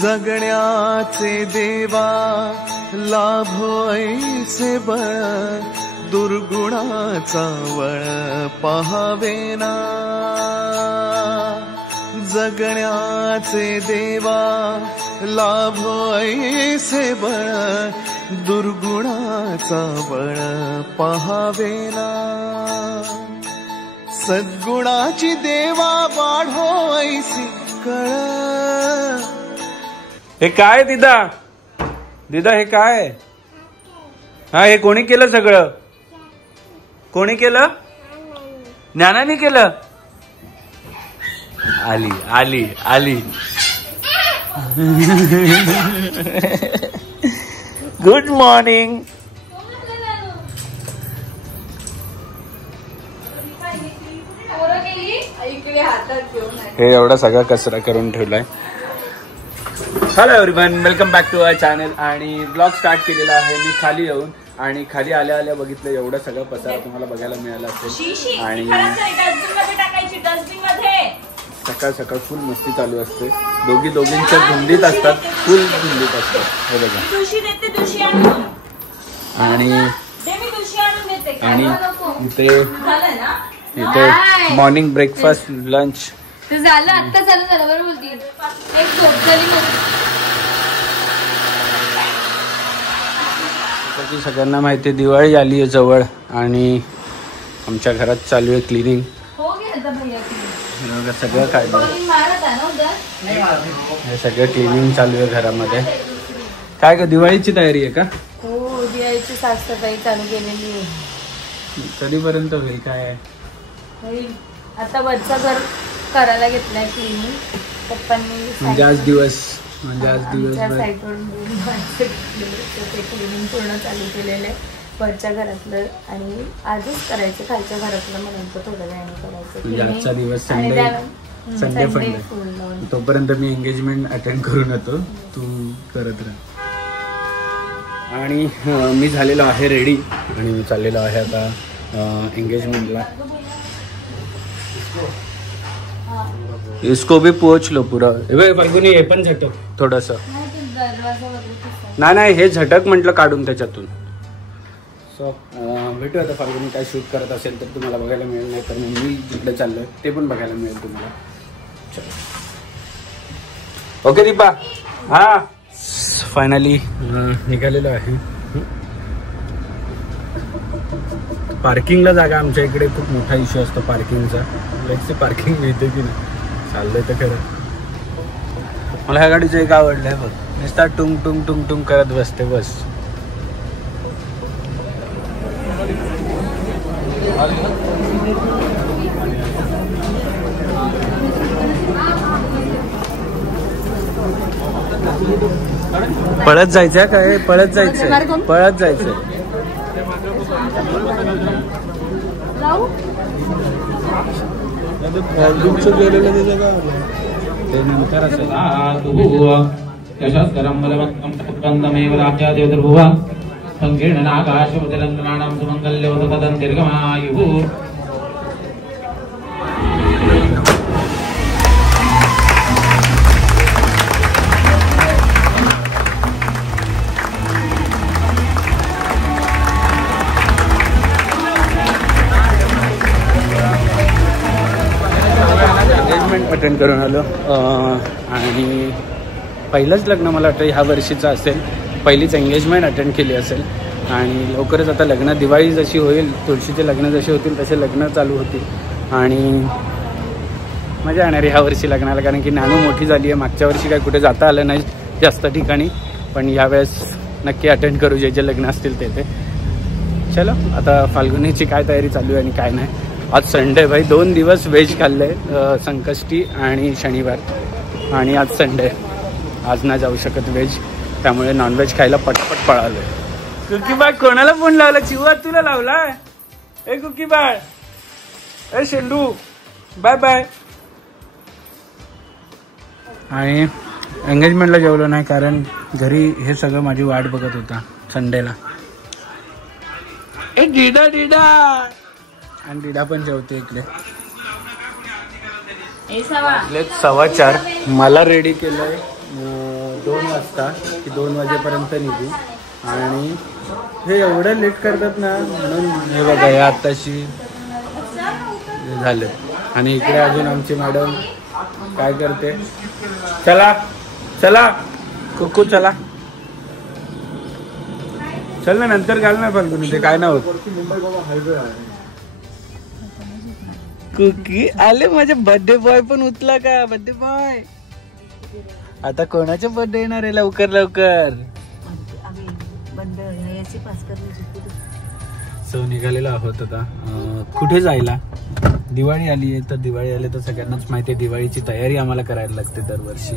जगण्याचे देवा लाभो ऐसे बळ दुर्गुणाचा वळ पहावेना जगण्याचे देवा लाभो ऐसे बळ दुर्गुणाचा बळ पहावेना सद्गुणाची देवा वाढो ऐसी कळ हे काय दिदा दिदा हे काय हा हे कोणी केलं सगळं कोणी केलं ज्ञानाने केलं आली आली आली गुड मॉर्निंग हे एवढा सगळा कचरा करून ठेवलाय hello everyone welcome back to our channel आणि ब्लॉग स्टार्ट केलेला आहे मी खाली येऊन आणि खाली आल्या आल्या बघितलं एवढं सगळं पसारा तुम्हाला बघायला मिळाला असेल आणि सकाळ सकाळ फुल मस्ती चालू असते दोघींच्या धुंदीत असतात फुल धुंदीत असतात हे बघा आणि इथे मॉर्निंग ब्रेकफास्ट लंच झालं आता झालं बरोबर बोलती एक झोप झाली सगळ्यांना माहिती आहे दिवाळी आली आहे जवळ आणि आमच्या घरात चालू आहे क्लिनिंग सगळं काढलं हे सगळं क्लिनिंग चालू आहे घरामध्ये काय का दिवाळीची तयारी आहे का हो दिवाळीची साफसफाई चालू केलेली आहे कधीपर्यंत होईल काय आहे आता वरचं घर करायला घेतलाय क्लिनिंग पप्पांनी म्हणजे आज दिवस क्लिनिंग पूर्ण चालू केलेलं आहे वरच्या घरातलं आणि आजच करायचं खालच्या घरातलं म्हणून थोड्या वेळाने करायचं म्हणजे आजचा दिवस संडे फंडे तोपर्यंत मी एंगेजमेंट अटेंड करून येतो तू करत राह आणि मी झालेलो आहे रेडी आणि मी चाललेलो आहे आता एंगेजमेंटला इसको भी पोच लो पूरा फाल्गुनी हे पण झटक थोडस नाही हे झटक म्हटलं काढून त्याच्यातून सो भेटू आता फाल्गुनी काय शूट करत असेल तर तुम्हाला बघायला मिळेल नाही तर मग मी जिकडे चाललोय ते पण बघायला मिळेल तुम्हाला चलो ओके दीपा हा फायनली निघालेलो आहे पार्किंगला जागा आमच्या इकडे खूप मोठा इश्यू असतो पार्किंगचा पार्किंग मिळते की नाही चाललंय तर खरं मला ह्या गाडीचं एक आवडलंय बघ नुसता टुंग टुंग टुंग टुंग करत बसते बस पळत जायचंय काय पळत जायचंय ते नंतर असेल यशस्करं बलवत्तं पुत्रन्दमेव राज्यादेवदर्भुव संकीर्ण नागाशोदलन्दनानां सुमङ्गल्यवतपदं दीर्घमायुः अटेंड करून आलो आणि पहिलंच लग्न मला वाटतं ह्या वर्षीचं असेल पहिलीच एंगेजमेंट अटेंड केली असेल आणि लवकरच आता लग्न दिवाळी जशी होईल तुळशीचे लग्न जसे होतील तसे लग्न चालू होतील आणि मजा येणार ह्या वर्षी लग्नाला कारण की नानू मोठी झाली आहे मागच्या वर्षी काय कुठे जाता आलं नाही जास्त ठिकाणी पण यावेळेस नक्की अटेंड करू जे लग्न असतील ते चलो आता फाल्गुनीची काय तयारी चालू आहे आणि काय नाही आज संडे भाई 2 दिवस व्हेज खाल्ले संकष्टी आणि शनिवार आणि आज संडे आज नाही जाऊ शकत व्हेज त्यामुळे नॉनव्हेज खायला पटपट पळालोय कुकी बाळ कोणाला फोन लावला चिवा तुला लावलाय ए कुकी बाळ ए शेंडू बाय बाय आणि एंगेजमेंटला जेवलो नाही कारण घरी हे सगळं माझी वाट बघत होता संडेला ए डिडा डिडा आणि डिडा पण जेवते इकडे 4:15 मला रेडी केलंय 2 वाजता की 2 वाजेपर्यंत निघू. आणि हे एवढं लेट करतात ना म्हणून हे बघा हे आत्ताशी झालं. आणि इकडे अजून आमची मॅडम काय करते, चला चला कुकू चला चल ना, नंतर घाल ना फाल्गुनी, ते काय ना होत. कुकी आले माझे बर्थडे बॉय पण उचला का, बर्थडे बॉय. आता कोणाचे बर्थडे येणार आहे लवकर लवकर. सो निघालेलो आहोत आता कुठे जायला. दिवाळी आली आहे, तर दिवाळी आली तर सगळ्यांनाच माहिती आहे दिवाळीची तयारी आम्हाला करायला लागते दरवर्षी.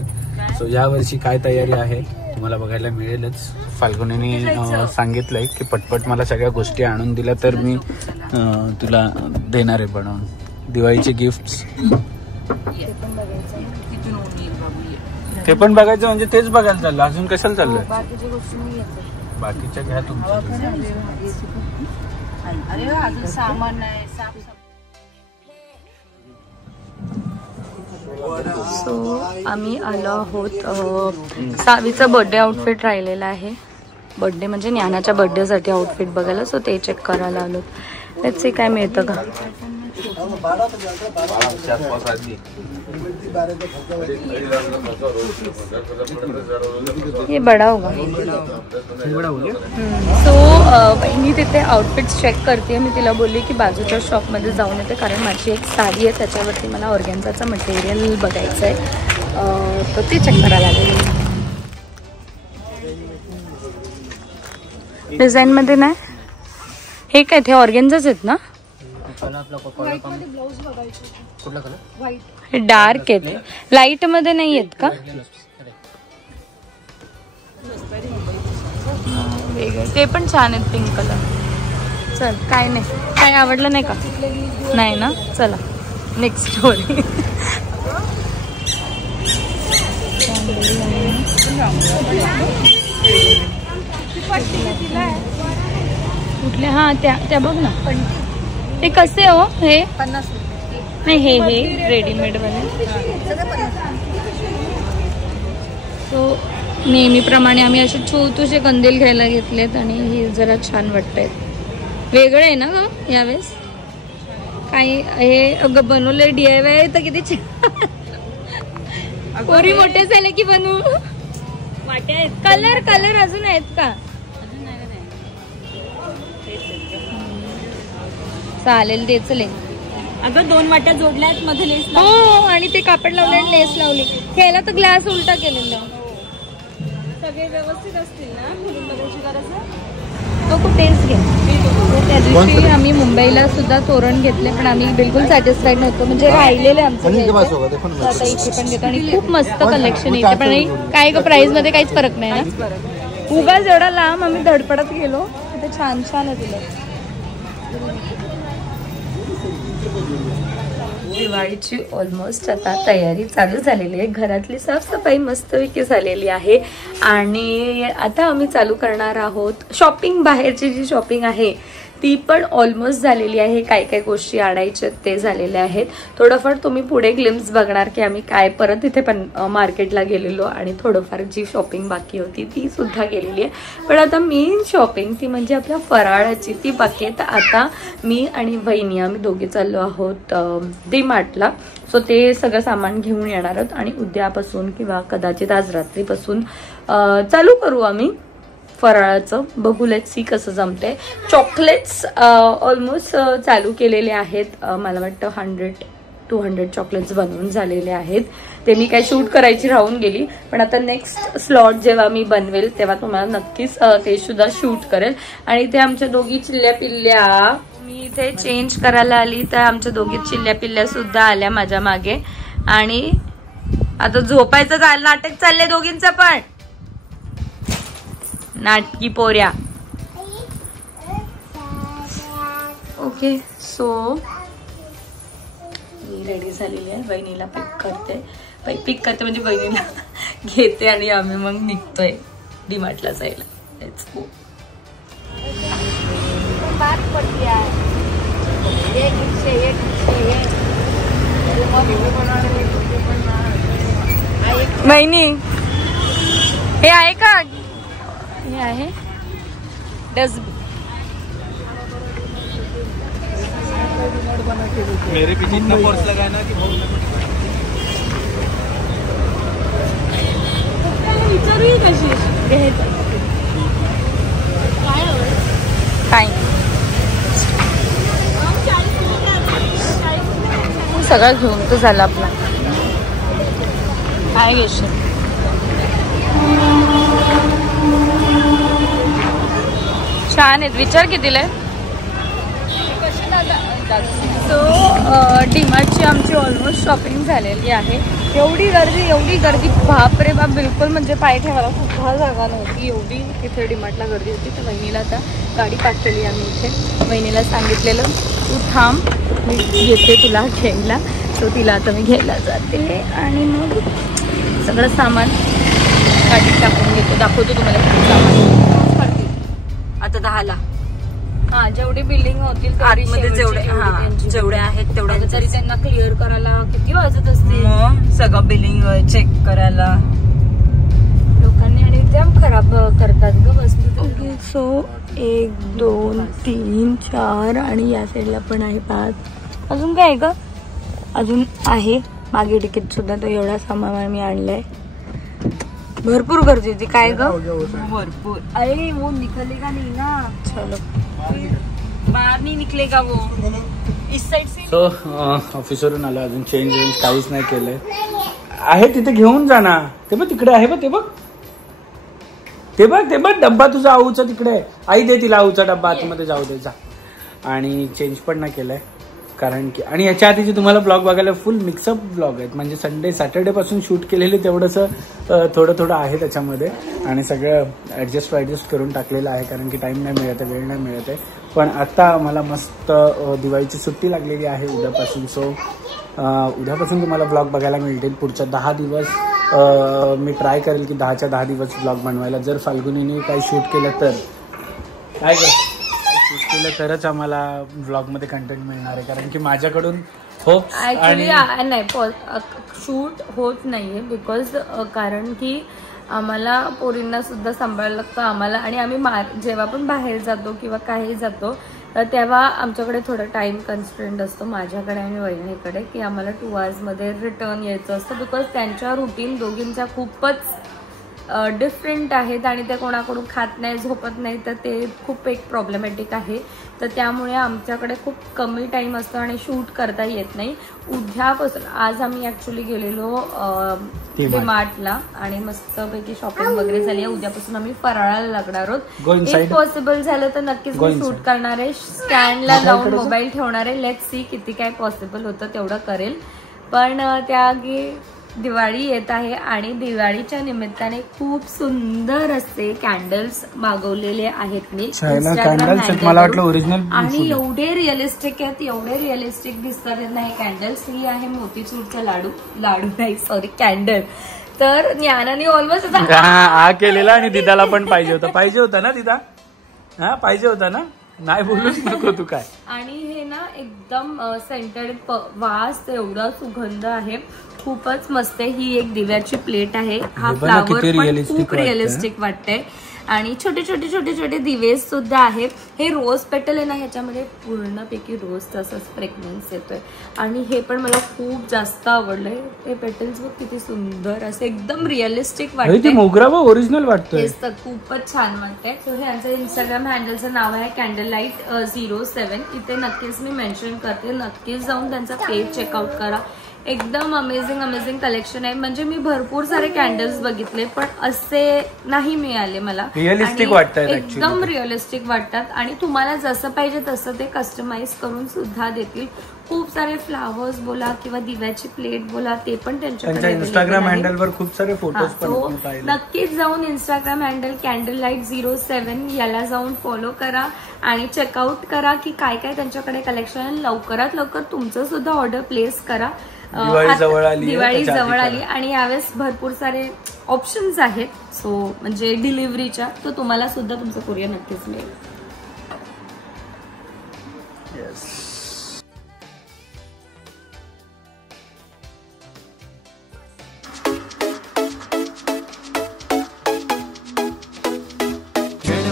सो या वर्षी काय तयारी आहे तुम्हाला बघायला मिळेलच. फाल्गुनीने सांगितलंय की पटपट मला सगळ्या गोष्टी आणून दिल्या तर मी तुला देणार आहे बनवून दिवाळीचे गिफ्ट्स. ते पण बघायचं म्हणजे तेच बघायला चाललं, अजून कशाला चाललंय. बाकीच्या घ्या तुमच्या. सो आम्ही आलो आहोत. सावीचा बर्थडे आउटफिट राहिलेला आहे. बर्थडे म्हणजे ज्ञानाच्या बर्थडेसाठी आउटफिट बघायला. सो ते चेक करायला आलो. लेट्स सी काय मिळतं का. हे बडा होगा. सो मी तिथे आउटफिट्स चेक करते. मी तिला बोलली की बाजूच्या शॉपमध्ये जाऊन येते कारण माझी एक साडी आहे त्याच्यावरती मला ऑर्गॅन्झाचं मटेरियल बघायचं आहे. तर ते चेक करायला लागेल. डिझाईनमध्ये नाही हे काय ते ऑर्गॅन्झाच आहेत ना. हे डार्क आहेत, लाईट मध्ये नाही आहेत का. ते पण छान आहेत पिंक कलर. चल काय नाही, काय आवडलं नाही का. नाही ना, चला नेक्स्ट स्टोरी. कुठले हा त्या बघ ना. हे कसे हो हे 50 नाही हे रेडीमेड वाले. सो नेहमीप्रमाणे आम्ही असे छोटूशे कंदील घ्यायला घेतलेत आणि हे जरा छान वाटतंय. वेगळं आहे ना ग यावेळेस. काही हे अगं बनवले DIY तर किती छान. पोरी मोठे झाले की बनवू. कलर अजून आहेत का. चालेल ते चले. अगं 2 वाट्या जोडल्या आहेत मध्ये लेस. हो आणि ते कापड लावले आणि लेस लावली. ह्याला तर ग्लास उलटा केलेला. सगळे व्यवस्थित असतील ना. खोलून बघायची गरज आहे. तो कुठेच घे. त्या दिवशी आम्ही मुंबईला सुद्धा तोरण घेतले पण आम्ही बिलकुल सॅटिस्फाईड नव्हतो. म्हणजे राहिलेले आमचे आता इथे पण घेतो आणि खूप मस्त कलेक्शन इथे पण. काय ग प्राइस मध्ये काहीच फरक नाही ना. उगाच एवढा लांब आम्ही धडपडत गेलो. इथे छान छान आहे तुला. दिवाळीची ऑलमोस्ट आता तयारी चालू झालेली आहे. घरातली साफसफाई मस्तपैकी झालेली आहे आणि आता आम्ही चालू करणार आहोत शॉपिंग. बाहेरची जी शॉपिंग आहे ती पण ऑलमोस्ट झालेली आहे. काय काय गोष्टी आणायच्या ते झालेले आहेत. थोडंफार तुम्ही पुढे ग्लिम्स बघणार की आम्ही काय परत इथे पण मार्केटला गेलेलो आणि थोडंफार जी शॉपिंग बाकी होती ती सुद्धा गेलेली आहे. पण आता मेन शॉपिंग ती म्हणजे आपल्या फराळाची ती बाकी आहे. तर आता मी आणि वहिनी आम्ही दोघे चाललो आहोत DMartला. सो ते सगळं सामान घेऊन येणार आहोत आणि उद्यापासून किंवा कदाचित आज रात्रीपासून चालू करू आम्ही फराळाचं. बघू लेट्स सी कसं जमते. चॉकलेट्स ऑलमोस्ट चालू केलेले आहेत. मला वाटतं 100-200 चॉकलेट्स बनवून झालेले आहेत. ते मी काय शूट करायची राहून गेली पण आता नेक्स्ट स्लॉट जेव्हा मी बनवेल तेव्हा तुम्हाला नक्कीच ते सुद्धा शूट करेल. आणि ते आमच्या दोघी चिल्ल्या पिल्ल्या मी इथे चेंज करायला आली तर आमच्या दोघी चिल्ल्या पिल्ल्या सुद्धा आल्या माझ्या मागे. आणि आता झोपायचं नाटक चाललंय दोघींचं पण. नाटकी पोऱ्या. ओके सो मी रेडी झालेली आहे. वहिनीला पिक करते म्हणजे वहिनीला घेते आणि आम्ही मग निघतोय DMartला जायला. Let's go. वहिनी हे आहे का? हे आहे डस्टबिन. मेरे पीछे इतना फोर्स लगाना कि विचारूही कशी काय सगळं घेऊन तो झाला आपला. काय घेशील? छान आहेत. विचार कितीला आहे? सो डीमार्टची आमची ऑलमोस्ट शॉपिंग झालेली आहे. एवढी गर्दी बापरे बाप. बिलकुल म्हणजे पाय ठेवायला सुद्धा जागा नव्हती. एवढी तिथे डीमार्टला गर्दी होती. तर वहिनीला आता गाडी पास केली आम्ही इथे. वहिनीला सांगितलेलं तू थांब मी घेते तुला घ्यायला. सो तिला आता मी घ्यायला जाते आणि मग सगळं सामान गाडीत टाकून घेतो. दाखवतो तुम्हाला सामान. आता 10ला हा जेवढी बिल्डिंग होतील आतमध्ये जेवढे आहेत तेवढ्या तरी त्यांना क्लिअर करायला किती वाजत असते. सगळं बिलिंग चेक करायला लोकांनी आणि एकदम खराब करतात ग वस्तू. सो 1 2 3 4 आणि या साईडला पण आहे 5. अजून काय आहे ग? अजून आहे मागे तिकीट सुद्धा. तो एवढा सामान मी आणलाय. भरपूर गर्दी होती. काय ग? भरपूर. अरे वो निकलेगा नहीं ना. चलो बाहर नहीं निकलेगा वो इस साइड से. सो ऑफिसवरून आलो. अजून चेंज काहीच नाही केलंय. आहे तिथे घेऊन जा ना. ते बघ तिकडे आहे बघ. ते बघ डब्बा तुझा आऊचा तिकडे. आई दे तिला आऊचा डब्बा आतमध्ये जाऊ दे जा. आणि चेंज पण नाही केलंय कारण की आणि याच्या आधीचे तुम्हाला ब्लॉग बघायला फुल मिक्सअप ब्लॉग आहेत. म्हणजे संडे सॅटर्डे पासून शूट केलेले तेवढंसं थोडं आहे त्याच्यामध्ये. आणि सगळं ऍडजस्ट करून टाकलेलं आहे कारण की टाइम नाही मिळत आहे, वेळ नाही मिळत आहे. पण आता मला मस्त दिवाळीची सुट्टी लागलेली आहे उद्यापासून. सो उद्यापासून तुम्हाला ब्लॉग बघायला मिळतील. पुढच्या 10 दिवस मी ट्राय करेल की 10च्या 10 दिवस ब्लॉग बनवायला. जर फाल्गुनीने काही शूट केलं तर काय शूट केलं तरच आम्हाला ब्लॉगमध्ये कंटेंट मिळणार आहे. कारण की माझ्याकडून होप्स ऍक्च्युली नाही शूट होत नाहीये बिकॉज कारण की आम्हाला पोरींना सुद्धा सांभाळायला लागतं आम्हाला. आणि आम्ही जेव्हा पण बाहेर जातो किंवा काही जातो तर तेव्हा आमच्याकडे थोडा टाइम कन्स्ट्रेंट असतो माझ्याकडे आणि वहिनीकडे की आम्हाला 2 आवर्समध्ये रिटर्न यायचं असतं. बिकॉज त्यांच्या रुटीन दोघींच्या खूपच डिफरंट आहेत आणि ते कोणाकडून खात नाही झोपत नाही. तर ते खूप एक प्रॉब्लेमॅटिक आहे. तर त्यामुळे आमच्याकडे खूप कमी टाइम असतो आणि शूट करता येत नाही. उद्यापासून आज आम्ही ऍक्च्युली गेलेलो डीमार्टला आणि मस्तपैकी शॉपिंग वगैरे झाली आहे. उद्यापासून आम्ही फराळाला लागणार आहोत. इफ पॉसिबल झालं तर नक्कीच मी शूट करणार आहे. स्टँडला जाऊन मोबाईल ठेवणार आहे. लेट्स सी किती काय पॉसिबल होतं तेवढं करेल. पण त्याआधी दिवाळी येत आहे आणि दिवाळीच्या निमित्ताने खूप सुंदर असे कॅन्डल्स मागवलेले आहेत मी मला वाटलं ओरिजिनल. आणि एवढे रिअलिस्टिक आहेत, एवढे रिअलिस्टिक दिसतात ना हे कॅन्डल्स. ही आहे मोतीचूरचा लाडू नाही सॉरी कॅन्डल. तर ज्ञानाने ऑलमोस्ट केलेला आणि दिदाला पण पाहिजे होता ना दिदा. हा पाहिजे होता ना. नाही बोलूच नको तू काय. आणि हे ना एकदम सेंटेड वास एवढा सुगंध आहे. खूपच मस्त. ही एक दिव्याची प्लेट आहे. हा फ्लावर पण खूप रिअलिस्टिक वाटतंय. आणि छोटे छोटे दिवे सुद्धा आहेत. हे रोज पेटल आहे ना ह्याच्यामध्ये पूर्णपैकी रोजचा असाच फ्रेग्रन्स येतोय. आणि हे पण मला खूप जास्त आवडलंय. हे पेटल्स बघ किती सुंदर असे एकदम रिअलिस्टिक वाटतंय. मोगरा ओरिजिनल वाटतोय. खूपच छान वाटतंय. सो हे यांचं इंस्टाग्राम हँडलचं नाव आहे कॅन्डललाईट 07. इथे नक्कीच मी मेन्शन करते. नक्कीच जाऊन त्यांचा पेज चेकआउट करा. एकदम अमेझिंग कलेक्शन आहे. म्हणजे मी भरपूर सारे कॅन्डल्स बघितले पण असे नाही मिळाले मला. रिअलिस्टिक वाटतात. एकदम रिअलिस्टिक वाटतात आणि तुम्हाला जसं पाहिजे तसं ते कस्टमाइज करून सुद्धा देतील. खूप सारे फ्लावर्स बोला किंवा दिव्याची प्लेट बोला ते पण त्यांच्याकडे इंस्टाग्राम हँडलवर खूप सारे फोटोज पण. नक्कीच जाऊन इंस्टाग्राम हँडल कॅन्डललाईट 07 याला जाऊन फॉलो करा आणि चेकआउट करा की काय काय त्यांच्याकडे कलेक्शन. लवकरात लवकर तुमचं सुद्धा ऑर्डर प्लेस करा. दिवाळी जवळ आली आणि यावेळेस भरपूर सारे ऑप्शन्स आहेत. सो म्हणजे डिलिव्हरीच्या तर तुम्हाला सुद्धा तुमचं कुरिअर नक्कीच मिळेल.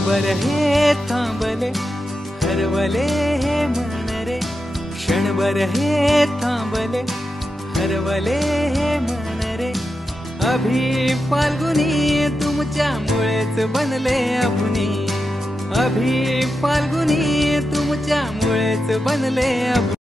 क्षणभर हे थांबले हरवले हे मन रे क्षणभर हे थांबले हरवले हे मन रे अभि फाल्गुनी तुमच्यामुळेच बनले अभुनी अभि फाल्गुनी तुमच्यामुळेच बनले अभुनी